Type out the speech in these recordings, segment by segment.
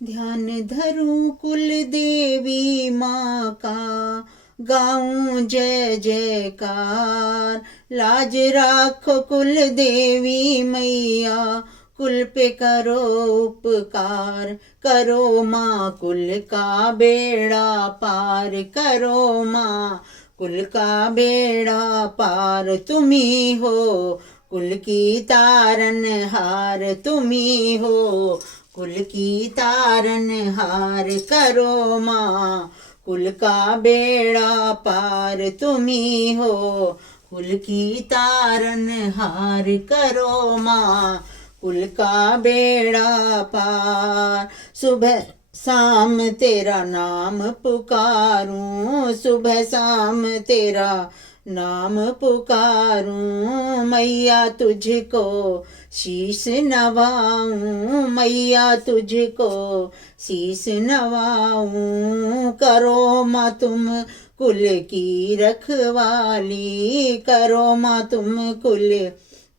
ध्यान धरूं कुल देवी माँ का, गाऊं जय जयकार। लाज राखो कुल देवी मैया, कुल पे करो उपकार। करो माँ कुल का बेड़ा पार, करो माँ कुल का बेड़ा पार। तुम्ही हो कुल की तारन हार, तुम्ही हो कुल की तारन हार। करो माँ कुल का बेड़ा पार, तुम्ही हो कुल की तारन हार। करो माँ कुल का बेड़ा पार। सुबह शाम तेरा नाम पुकारूं, सुबह शाम तेरा नाम पुकारूं। मैया तुझको शीश नवाऊं, मैया तुझको शीश नवाऊं। करो माँ तुम कुल की रखवाली, करो माँ तुम कुल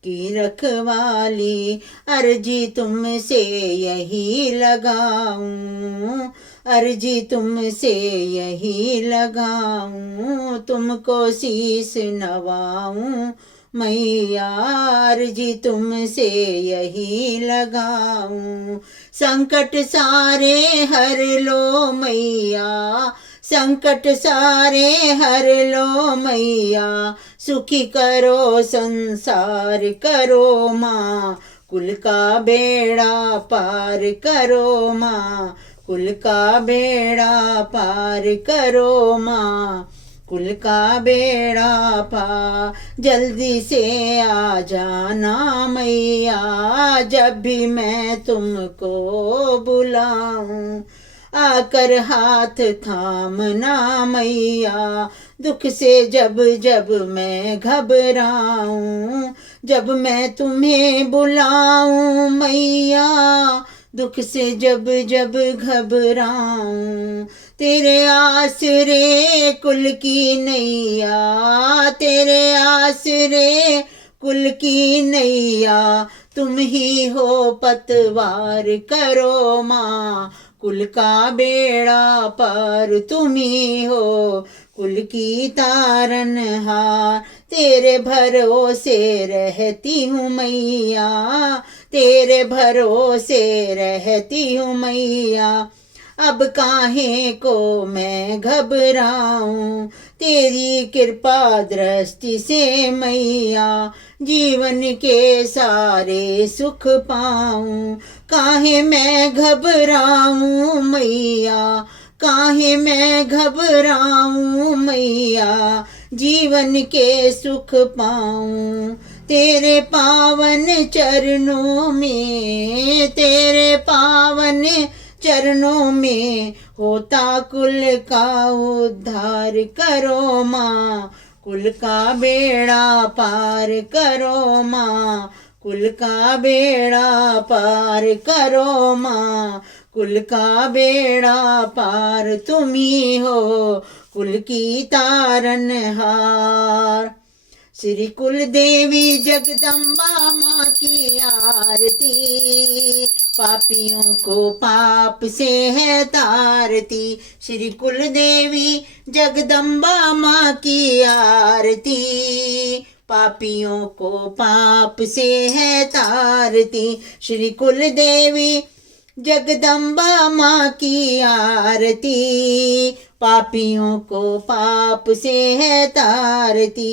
की रखवाली। अर्जी तुमसे यही लगाऊं, अर्जी तुमसे यही लगाऊं। तुमको शीश नवाऊं मैया, अर्जी तुमसे यही लगाऊं। संकट सारे हर लो मैया, संकट सारे हर लो मैया। सुखी करो संसार, करो माँ कुल का बेड़ा पार। करो माँ कुल का बेड़ा पार, करो माँ कुल का बेड़ा पार। जल्दी से आ जाना मैया, जब भी मैं तुमको बुलाऊं। आकर हाथ थामना मैया, दुख से जब जब मैं घबराऊं। जब मैं तुम्हें बुलाऊं मैया, दुख से जब जब घबराऊं। तेरे आसरे कुल की नैया, तेरे आसरे कुल की नैया। तुम ही हो पतवार, करो माँ कुल का बेड़ा पार। तुम ही हो कुल की तारन हार। तेरे भरोसे रहती हूँ मैया, तेरे भरोसे रहती हूँ मैया। अब काहे को मैं घबराऊं, तेरी कृपा दृष्टि से मैया। जीवन के सारे सुख पाऊं, काहे मैं घबराऊं मैया, काहे मैं घबराऊं मैया। जीवन के सुख पाऊं तेरे पावन चरणों में, तेरे पावन चरणों में होता कुल का उद्धार। करो माँ कुल का बेड़ा पार, करो माँ कुल का बेड़ा पार। करो माँ कुल का बेड़ा पार। तुम ही हो कुल की तारन हार। श्री कुल देवी जगदम्बा माँ की आरती, पापियों को पाप से है तारती। श्री कुल देवी जगदम्बा माँ की आरती, पापियों को पाप से है तारती। श्री कुल देवी जगदम्बा माँ की आरती, पापियों को पाप से है तारती।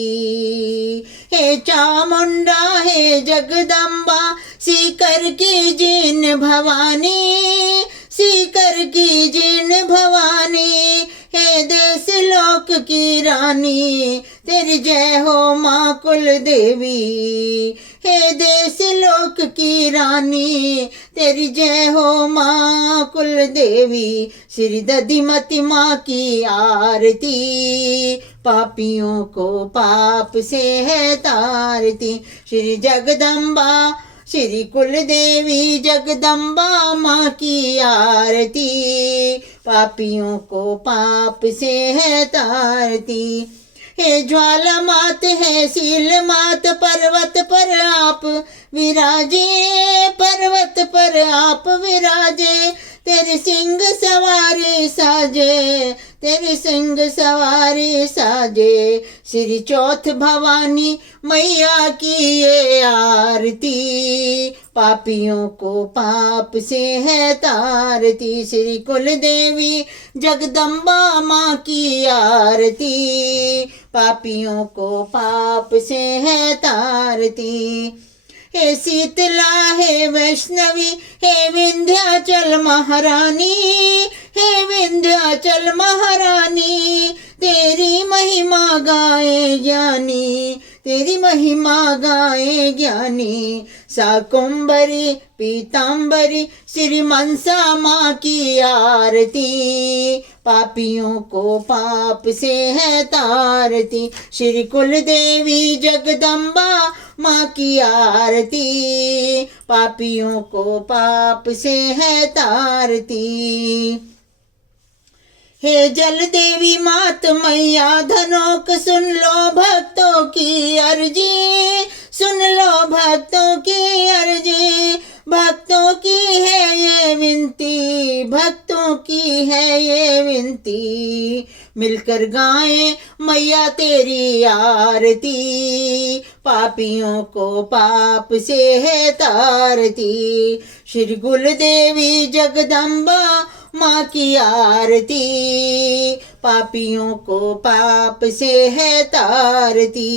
हे चामुंडा हे जगदम्बा, सीकर की जिन भवानी, सीकर की जिन भवानी। हे देश लोक की रानी, तेरी जय हो माँ कुल देवी। हे देश लोक की रानी, तेरी जय हो माँ कुल देवी। श्री दधिमती माँ की आरती, पापियों को पाप से है तारती। श्री जगदम्बा श्री कुल देवी जगदम्बा माँ की आरती, पापियों को पाप से है तारती। हे ज्वाला मात है शील मात, पर्वत पर आप विराजे, पर्वत पर आप विराजे। तेरी सिंह सवारी साजे, तेरी सिंह सवारी साजे। श्री चौथ भवानी मैया की ये आरती, पापियों को पाप से है तारती। श्री कुल देवी जगदम्बा माँ की आरती, पापियों को पाप से है तारती। हे शीतला हे वैष्णवी हे विंध्याचल महारानी, हे विंध्याचल महारानी। तेरी महिमा गाए ज्ञानी, तेरी महिमा गाए ज्ञानी। शाकुंभरी पीतांबरी श्री मनसा माँ की आरती, पापियों को पाप से है तारती। श्री कुल देवी जगदम्बा माँ की आरती, पापियों को पाप से है तारती। हे जल देवी मात मैया धनोक सुन लो भक्तों की अर्जी, सुन लो भक्तों की अर्जी। भक्तों की है ये विनती, भक्तों की है ये विनती। मिलकर गाएं मैया तेरी आरती, पापियों को पाप से है तारती। श्री कुल देवी जगदम्बा माँ की आरती, पापियों को पाप से है तारती।